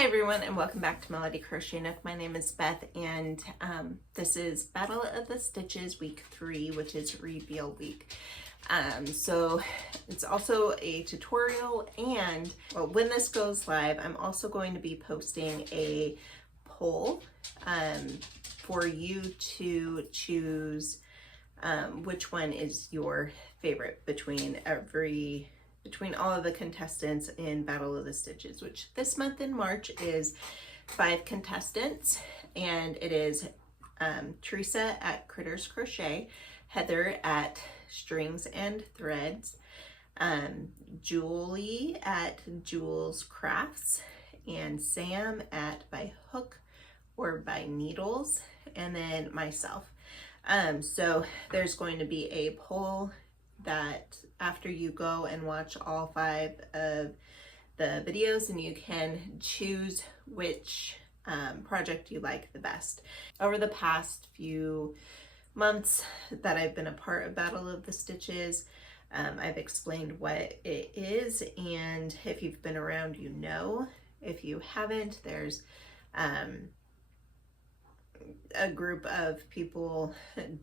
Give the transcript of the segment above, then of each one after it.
Hi everyone, and welcome back to Melody Crochet Nook. My name is Beth, and this is Battle of the Stitches week 3, which is reveal week. So it's also a tutorial, and when this goes live, I'm also going to be posting a poll for you to choose which one is your favorite between all of the contestants in Battle of the Stitches, which this month in March is 5 contestants, and it is Teresa at Critters Crochet, Heather at Strings and Threads, Julie at Jules Crafts, and Sam at By Hook or By Needles, and then myself. So there's going to be a poll that after you go and watch all 5 of the videos, and you can choose which project you like the best. Over the past few months that I've been a part of Battle of the Stitches, I've explained what it is, and if you've been around, you know. If you haven't, there's a group of people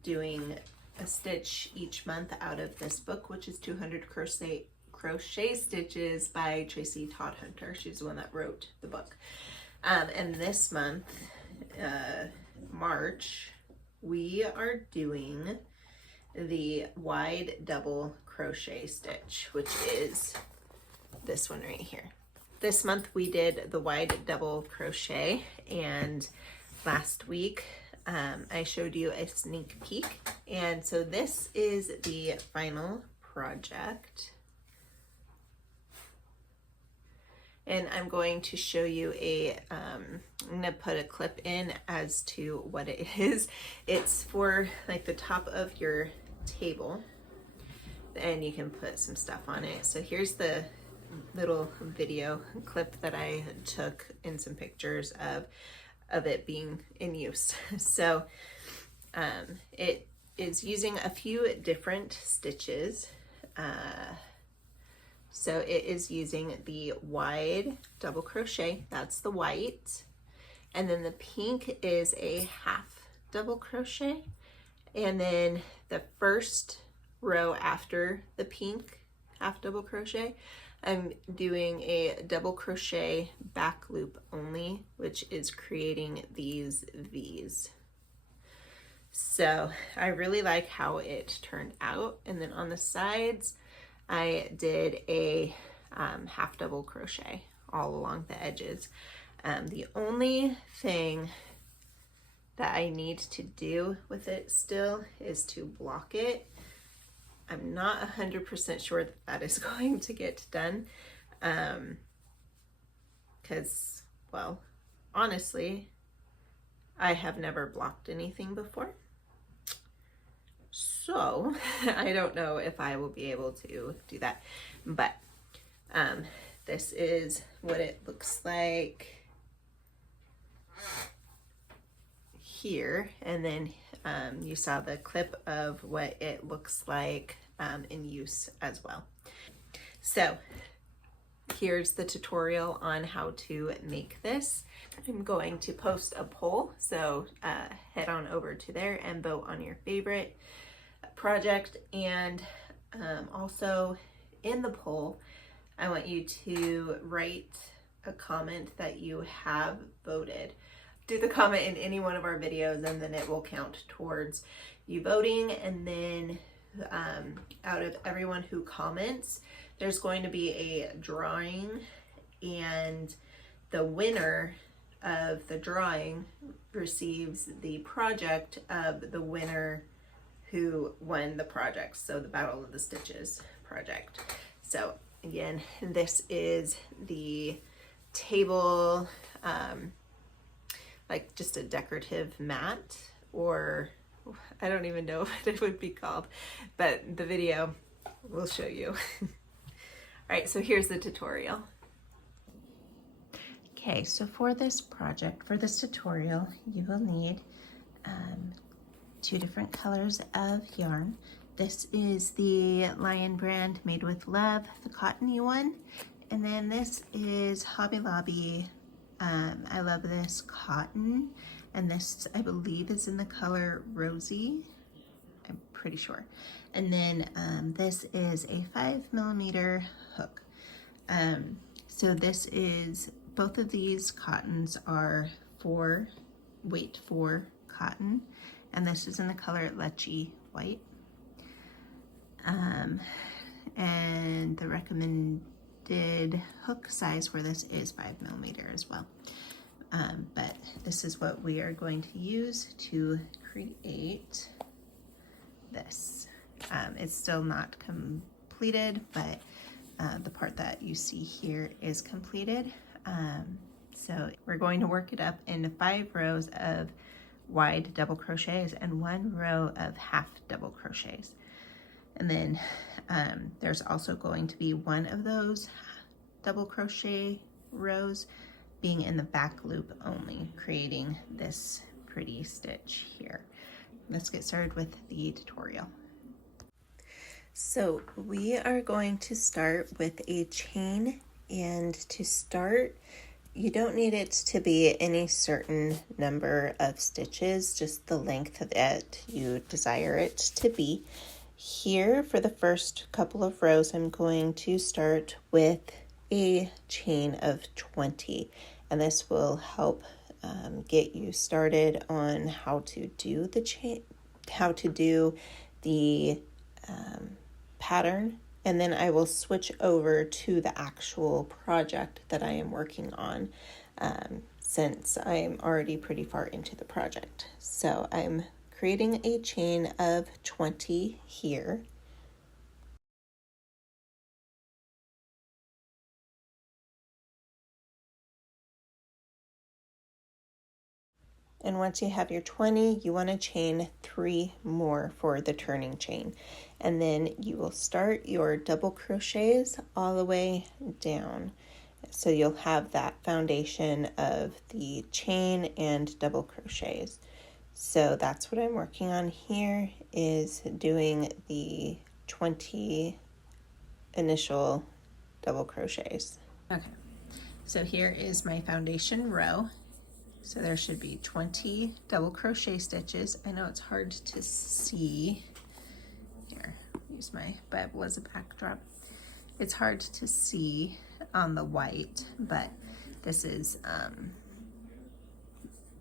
doing a stitch each month out of this book, which is 200 crochet stitches by Tracy Todd Hunter. She's the one that wrote the book. And this month, March, we are doing the wide double crochet stitch, which is this one right here. This month we did the wide double crochet, and last week I showed you a sneak peek, and so this is the final project, and I'm going to show you I'm gonna put a clip in as to what it is. It's for like the top of your table, and you can put some stuff on it. So here's the little video clip that I took in some pictures of it being in use. So it is using a few different stitches. So it is using the wide double crochet, that's the white, and then the pink is a half double crochet, and then the first row after the pink half double crochet, I'm doing a double crochet back loop only, which is creating these V's. So I really like how it turned out. And then on the sides, I did a half double crochet all along the edges. The only thing that I need to do with it still is to block it. I'm not 100% sure that that is going to get done, because, well, honestly, I have never blocked anything before. So I don't know if I will be able to do that, but this is what it looks like here, and then you saw the clip of what it looks like in use as well. So here's the tutorial on how to make this. I'm going to post a poll, so head on over to there and vote on your favorite project. And also in the poll, I want you to write a comment that you have voted. Do the comment in any one of our videos, and then it will count towards you voting. And then out of everyone who comments, there's going to be a drawing, and the winner of the drawing receives the project of the winner who won the project, so the Battle of the Stitches project. So again, this is the table, like just a decorative mat, or I don't even know what it would be called, but the video will show you. All right, so here's the tutorial. Okay, so for this project, for this tutorial, you will need 2 different colors of yarn. This is the Lion brand Made with Love, the cottony one, and then this is Hobby Lobby I love this cotton, and this I believe is in the color Rosy. I'm pretty sure. And then this is a 5mm hook. So this is, both of these cottons are weight 4 cotton, and this is in the color Lecce White. And the recommended hook size for this is 5mm as well. But this is what we are going to use to create this. It's still not completed, but the part that you see here is completed. So we're going to work it up into 5 rows of wide double crochets and 1 row of half double crochets. And then there's also going to be 1 of those double crochet rows being in the back loop only, creating this pretty stitch here. Let's get started with the tutorial. So we are going to start with a chain, and to start, you don't need it to be any certain number of stitches, just the length that you desire it to be. Here, for the first couple of rows, I'm going to start with a chain of 20, and this will help get you started on how to do the chain, how to do the pattern, and then I will switch over to the actual project that I am working on since I am already pretty far into the project. So I'm creating a chain of 20 here. And once you have your 20, you want to chain 3 more for the turning chain. And then you will start your double crochets all the way down. So you'll have that foundation of the chain and double crochets. So that's what I'm working on here, is doing the 20 initial double crochets. Okay, so here is my foundation row. So there should be 20 double crochet stitches. I know it's hard to see. Here, use my Bible as a backdrop. It's hard to see on the white, but this is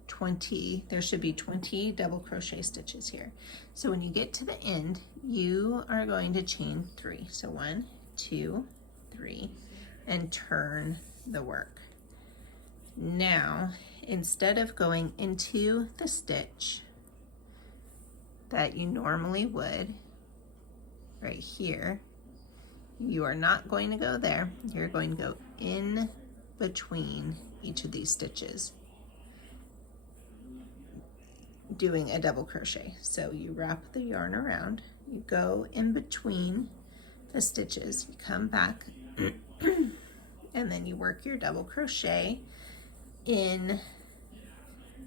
20, there should be 20 double crochet stitches here. So when you get to the end, you are going to chain 3. So 1, 2, 3, and turn the work. Now, instead of going into the stitch that you normally would, right here, you are not going to go there. You're going to go in between each of these stitches, doing a double crochet. So you wrap the yarn around, you go in between the stitches, you come back, and then you work your double crochet in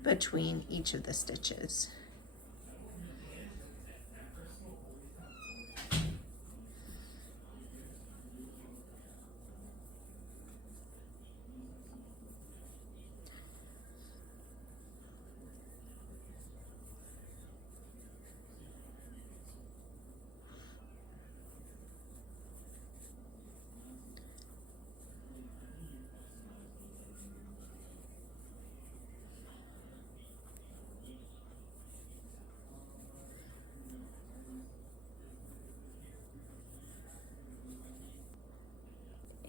between each of the stitches.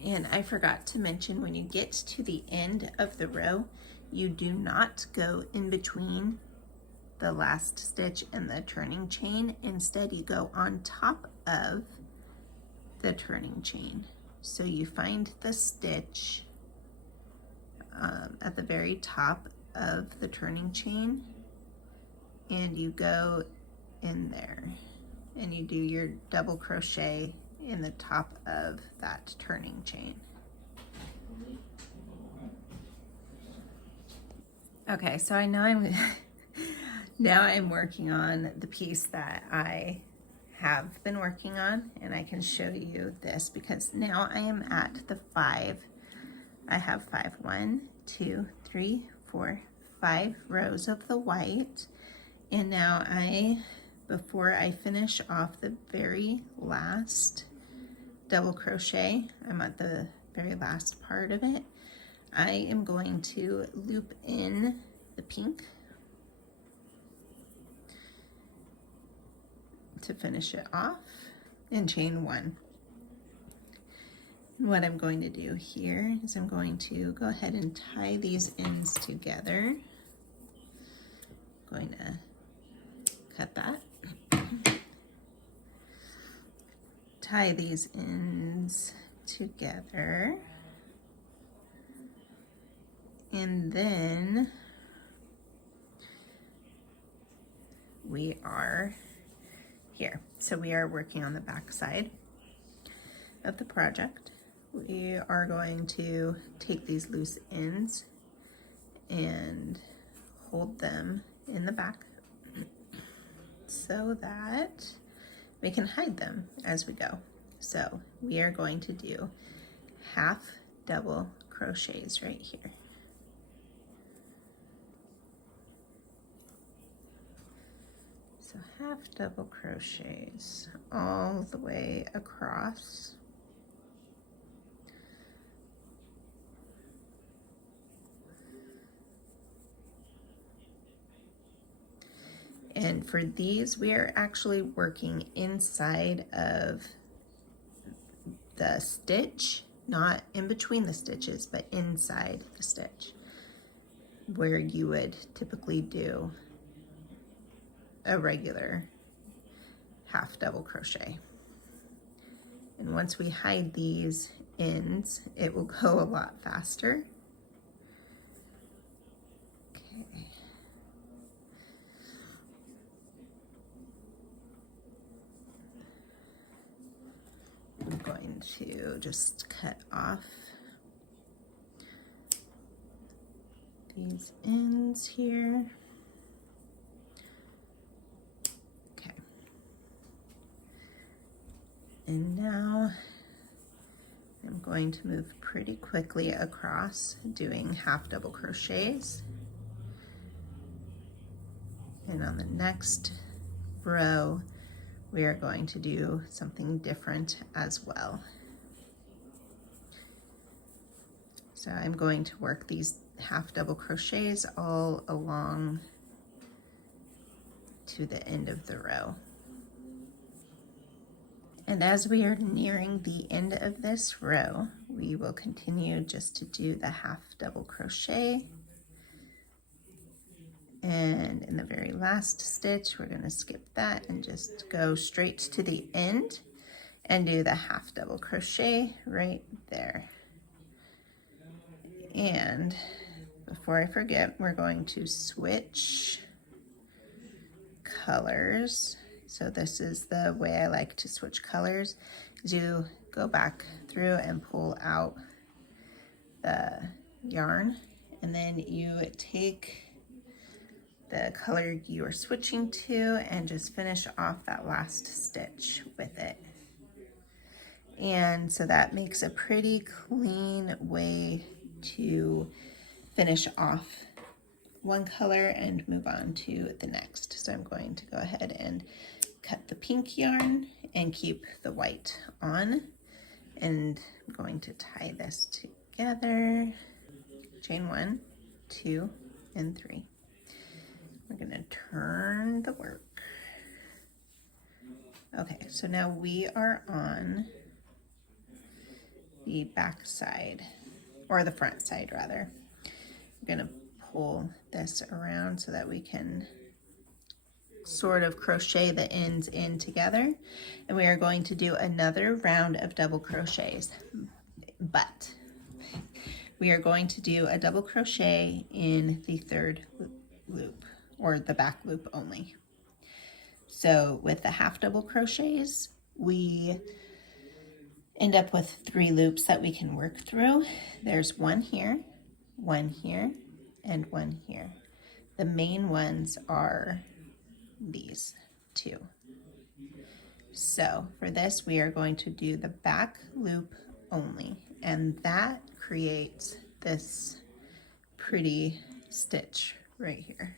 And I forgot to mention, when you get to the end of the row, you do not go in between the last stitch and the turning chain. Instead, you go on top of the turning chain. So you find the stitch at the very top of the turning chain, and you go in there and you do your double crochet in the top of that turning chain. Okay, so I know now I'm working on the piece that I have been working on, and I can show you this because now I am at the 5. I have 5, 1, 2, 3, 4, 5 rows of the white. And now before I finish off the very last double crochet, I'm at the very last part of it, I am going to loop in the pink to finish it off and chain 1. And what I'm going to do here is I'm going to go ahead and tie these ends together. I'm going to cut that. Tie these ends together. And then we are here. So we are working on the back side of the project. We are going to take these loose ends and hold them in the back so that we can hide them as we go. So we are going to do half double crochets right here. So half double crochets all the way across. And for these, we are actually working inside of the stitch, not in between the stitches, but inside the stitch, where you would typically do a regular half double crochet. And once we hide these ends, it will go a lot faster. Okay. I'm going to just cut off these ends here. Okay. And now I'm going to move pretty quickly across doing half double crochets. And on the next row, we are going to do something different as well. So I'm going to work these half double crochets all along to the end of the row. And as we are nearing the end of this row, we will continue just to do the half double crochet. And in the very last stitch, we're going to skip that and just go straight to the end and do the half double crochet right there. And before I forget, we're going to switch colors. So this is the way I like to switch colors, is you go back through and pull out the yarn, and then you take the color you are switching to and just finish off that last stitch with it. And so that makes a pretty clean way to finish off one color and move on to the next. So I'm going to go ahead and cut the pink yarn and keep the white on, and I'm going to tie this together. Chain 1, 2, and 3. We're going to turn the work. Okay, so now we are on the back side, or the front side rather. We're going to pull this around so that we can sort of crochet the ends in together, and we are going to do another round of double crochets, but we are going to do a double crochet in the third loop, or the back loop only. So with the half double crochets, we end up with 3 loops that we can work through. There's one here, and one here. The main ones are these 2. So for this, we are going to do the back loop only, and that creates this pretty stitch right here.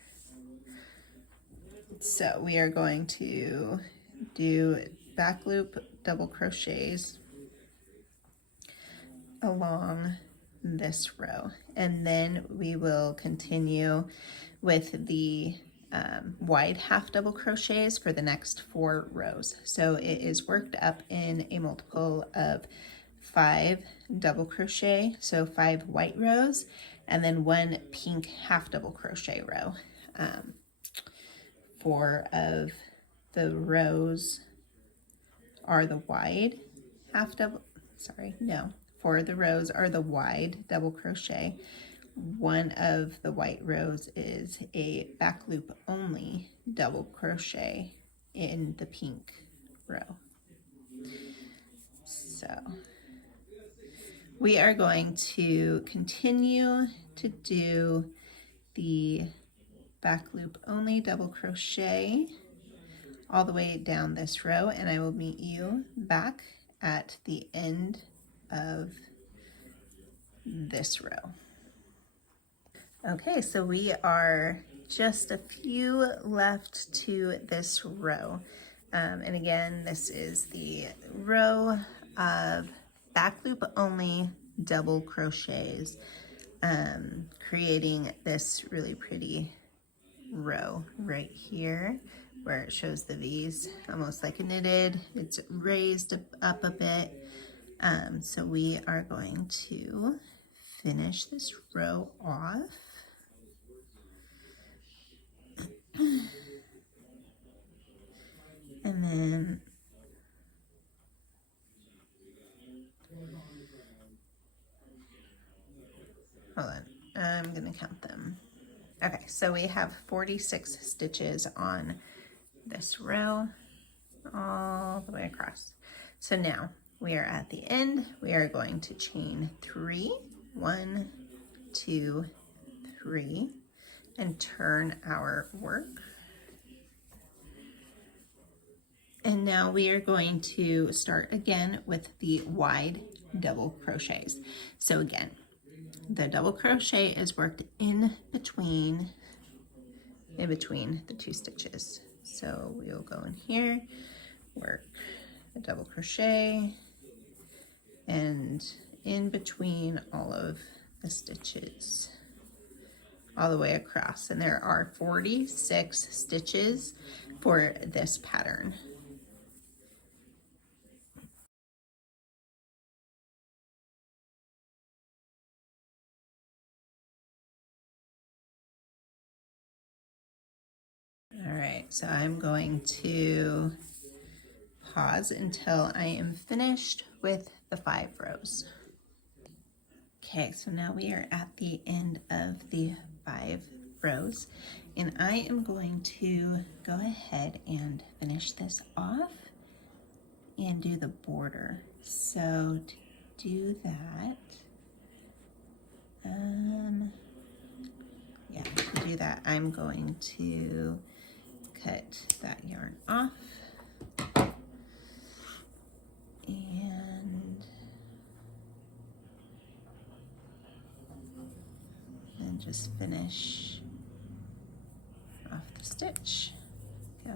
So we are going to do back loop double crochets along this row, and then we will continue with the wide half double crochets for the next 4 rows. So it is worked up in a multiple of 5 double crochet, so 5 white rows, and then 1 pink half double crochet row. 4 of the rows are the wide half double, sorry, no, 4 of the rows are the wide double crochet. 1 of the white rows is a back loop only double crochet in the pink row. So we are going to continue to do the back loop only double crochet all the way down this row, and I will meet you back at the end of this row. Okay, so we are just a few left to this row. And again, this is the row of back loop only double crochets, creating this really pretty row right here where it shows the V's, almost like a knitted. It's raised up a bit. So we are going to finish this row off. And then hold on, I'm gonna count them. Okay, so we have 46 stitches on this row all the way across. So now we are at the end. We are going to chain 3, 1, 2, 3, and turn our work. And now we are going to start again with the wide double crochets. So again, the double crochet is worked in between the 2 stitches. So we will go in here, work a double crochet, and in between all of the stitches all the way across. And there are 46 stitches for this pattern. All right, so I'm going to pause until I am finished with the 5 rows. Okay, so now we are at the end of the 5 rows, and I am going to go ahead and finish this off and do the border. So to do that, to do that, I'm going to cut that yarn off and then just finish off the stitch.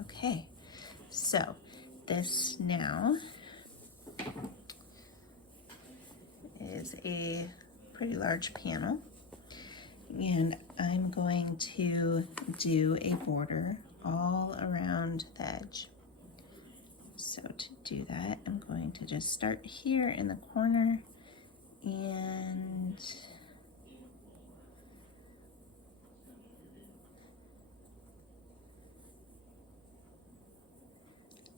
Okay, so this now is a pretty large panel, and I'm going to do a border all around the edge. So to do that, I'm going to just start here in the corner and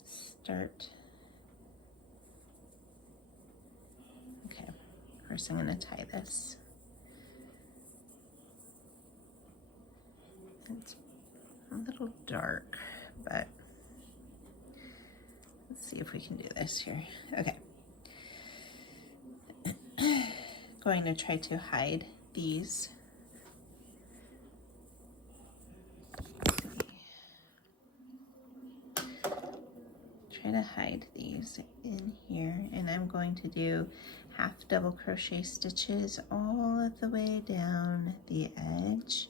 start. Okay, first I'm going to tie this. It's a little dark, but let's see if we can do this here. Okay. Going to try to hide these. try to hide these in here, and I'm going to do half double crochet stitches all the way down the edge,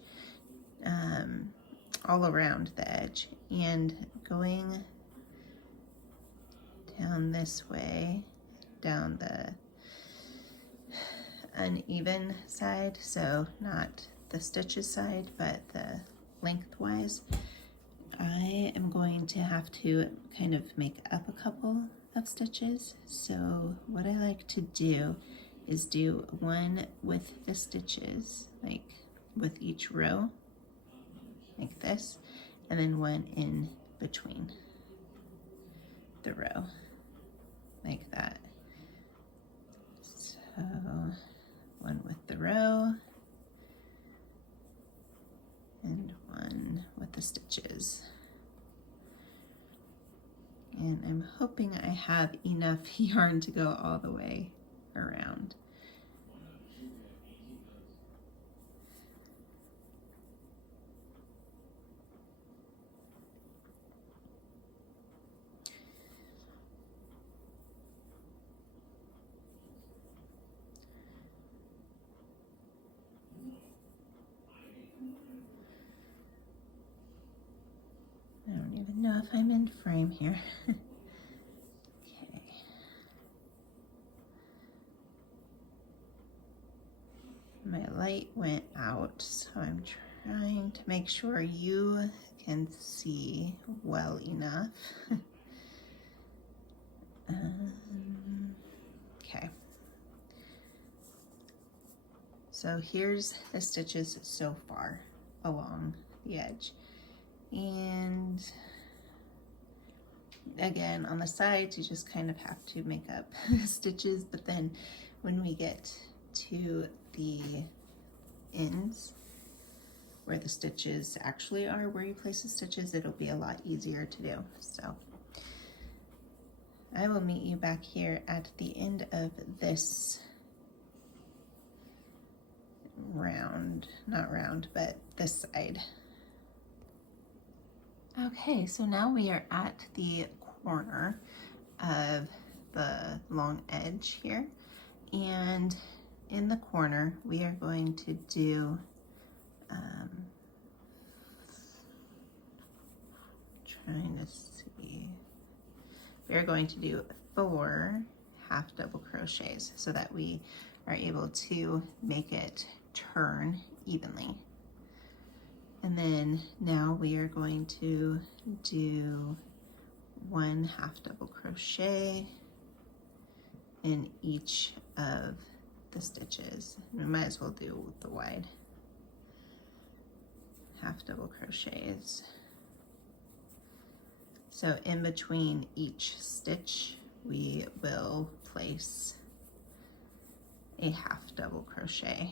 all around the edge, and going down this way, down the uneven side, so not the stitches side, but the lengthwise. I am going to have to kind of make up a couple of stitches. So what I like to do is do one with the stitches, like with each row, like this, and then one in between the row, like that. So one with the row and one with the stitches. And I'm hoping I have enough yarn to go all the way around. I don't even know if I'm in frame here. Okay. My light went out, so I'm trying to make sure you can see well enough. Okay. So here's the stitches so far along the edge. And again, on the sides, you just kind of have to make up stitches, but then when we get to the ends where the stitches actually are, where you place the stitches, it'll be a lot easier to do. So I will meet you back here at the end of this round, not round, but this side. Okay, so now we are at the corner of the long edge here, and in the corner we are going to do trying to see, we are going to do 4 half double crochets so that we are able to make it turn evenly. And then now we are going to do 1 half double crochet in each of the stitches. We might as well do the wide half double crochets. So in between each stitch, we will place a half double crochet.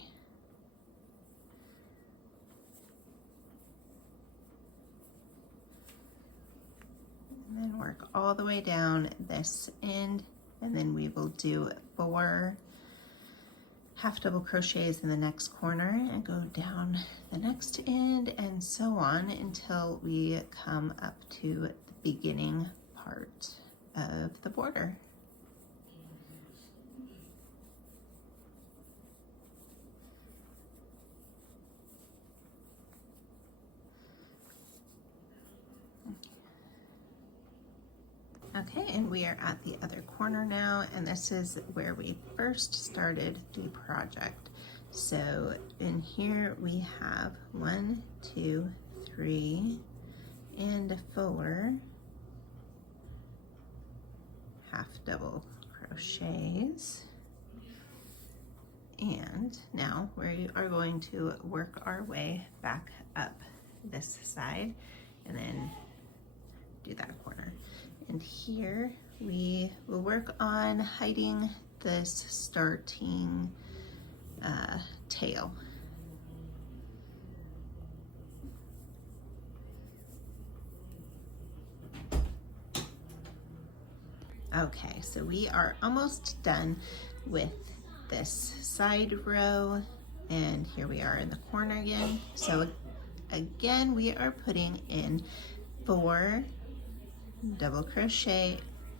And then work all the way down this end, and then we will do 4 half double crochets in the next corner and go down the next end, and so on until we come up to the beginning part of the border. Okay, and we are at the other corner now, and this is where we first started the project. So in here we have 1, 2, 3, and 4 half double crochets. And now we are going to work our way back up this side and then do that corner. And here we will work on hiding this starting tail. Okay, so we are almost done with this side row, and here we are in the corner again. So again, we are putting in 4 double crochet,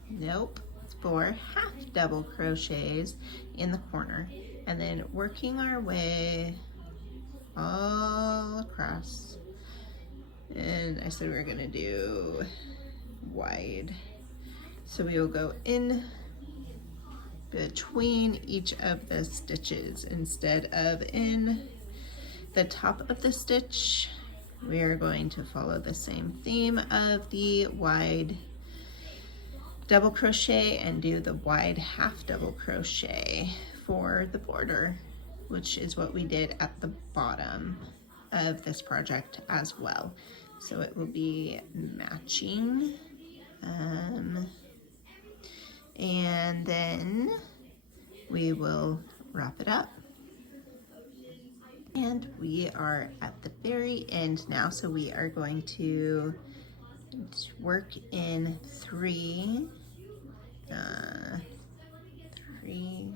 nope, 4 half double crochets in the corner, and then working our way all across. And I said we were gonna do wide, so we will go in between each of the stitches instead of in the top of the stitch. We are going to follow the same theme of the wide double crochet and do the wide half double crochet for the border, which is what we did at the bottom of this project as well. So it will be matching. And then we will wrap it up. And we are at the very end now, so we are going to work in 3, 3, 2, 3,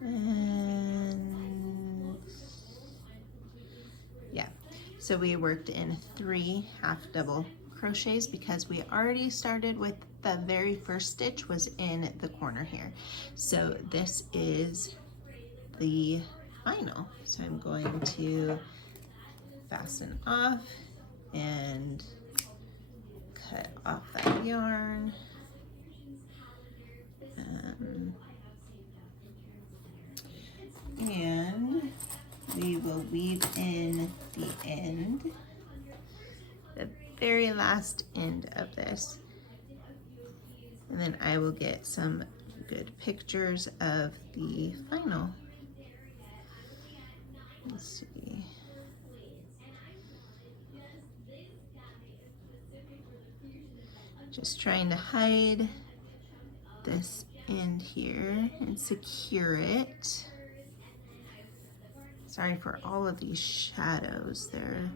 and yeah, so we worked in 3 half double crochets because we already started with the very first stitch was in the corner here. So this is the final. So I'm going to fasten off and cut off that yarn. And we will weave in the end, the very last end of this. And then I will get some good pictures of the final. Let's see. Just trying to hide this end here and secure it. Sorry for all of these shadows. They're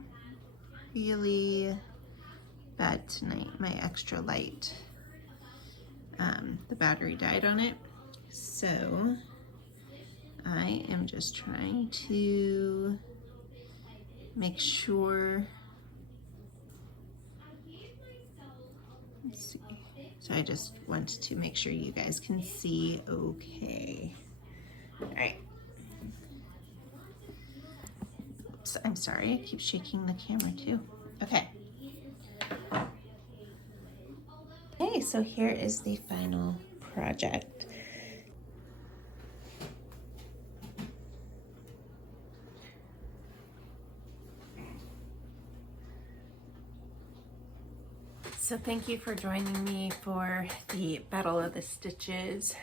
really bad tonight. My extra light. The battery died on it. So I am just trying to make sure. Let's see. So I just want to make sure you guys can see okay. All right. Oops, I'm sorry, I keep shaking the camera too. Okay. Okay, so here is the final project. So thank you for joining me for the Battle of the Stitches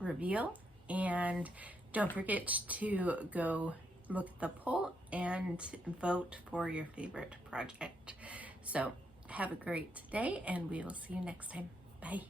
reveal, and don't forget to go look at the poll and vote for your favorite project. So have a great day, and we will see you next time. Bye.